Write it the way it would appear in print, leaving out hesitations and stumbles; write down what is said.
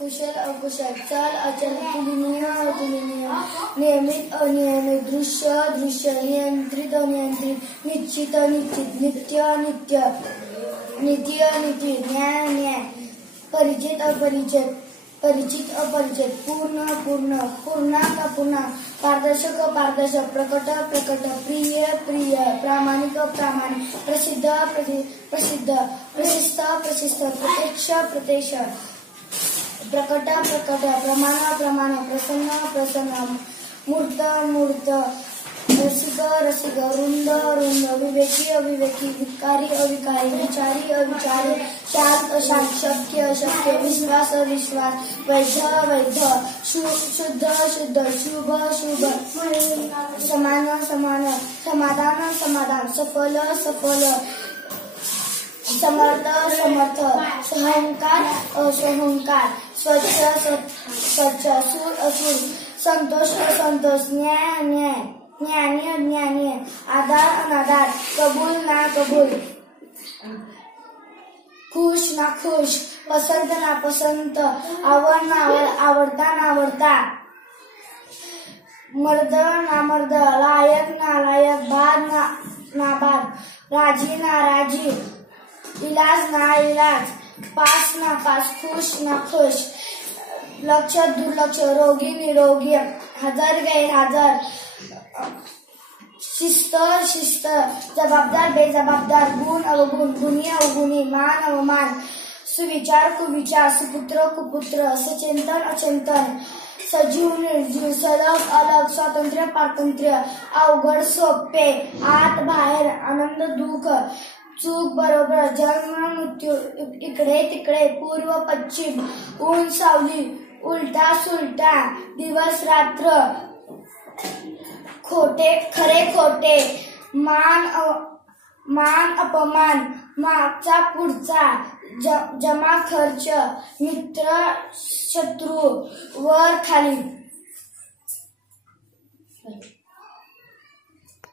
कुशल अकुशल, चल अचल, तुलनीय अतुलनीय, नियमित अनियमित, दृश्य अदृश्य, नियंत्रित अनियंत्रित, निश्चित अनिश्चित, नित्य अनित्य, नीति अनीति, न्याय अन्याय, परिचित अपरिचित, परिचित अपरिचित, पूर्ण अपूर्ण, पूर्णांक अपूर्णांक, पारदर्शक अपारदर्शक, प्रकट अप्रकट, प्रिय अप्रिय, प्रामाणिक अप्रामाणिक, प्रसिद्ध अप्रसिद्ध, प्रशिस्त अप्रशिस्त, प्रत्यक्ष अप्रत्यक्ष, प्रकट अप्रकट, प्रमाण अप्रमाण, प्रसन्न अप्रसन्न, मूर्त अमूर्त, रसिक रसिक, रुंद अरुंद, विवेकी अविवेकी, विकारी अविकारी, विचारी अविचारी, शांत अशांत, शक्य अशक्य, विश्वास अविश्वास, वैध अवैध, शुद्ध अशुद्ध, शुभ अशुभ, समान असमान, समाधान असमाधान, सफल असफल, समर्थ असमर्थ, सहंकार असहंकार, स्वच्छ स्वच्छ, सूर असुर, संतोष असंतोष, न्याय अन्याय, ज्ञानी अज्ञानी, आधार अनाधार, कबूल ना कबूल, खुश ना खुश, पसंत ना पसंत, आवड ना आवडता ना आवडता, मर्द ना मर्द, लायक ना लायक, बाद ना नाबाद, राजी ना राजी, इलाज ना इलाज, पास ना पास, खुश ना खुश, लक्ष दुर्लक्ष, रोगी निरोगी, हजर गैरहजर, शिस्त शिस्त, जबाबदार बेजबाबदार, गुण अवगुण, गुणी अवगुणी, मान अवमान, सुविचार कुविचार, सुपुत्र कुपुत्र, सचिंतन अचिंतन, सजीव निर्जीव, सलग अलग, स्वातंत्र्य पारतंत्र्य, अवघड सोपे, आत बाहेर, आनंद दुःख, चूक बरोबर, जन्म मृत्यू, इकडे तिकडे, पूर्व पश्चिम, ऊन सावली, उलटा सुलटा, दिवस रात्र, खोटे खरे खोटे, मान अपमान, मागचा पुढचा, जमा खर्च, मित्र शत्रू, वर खाली.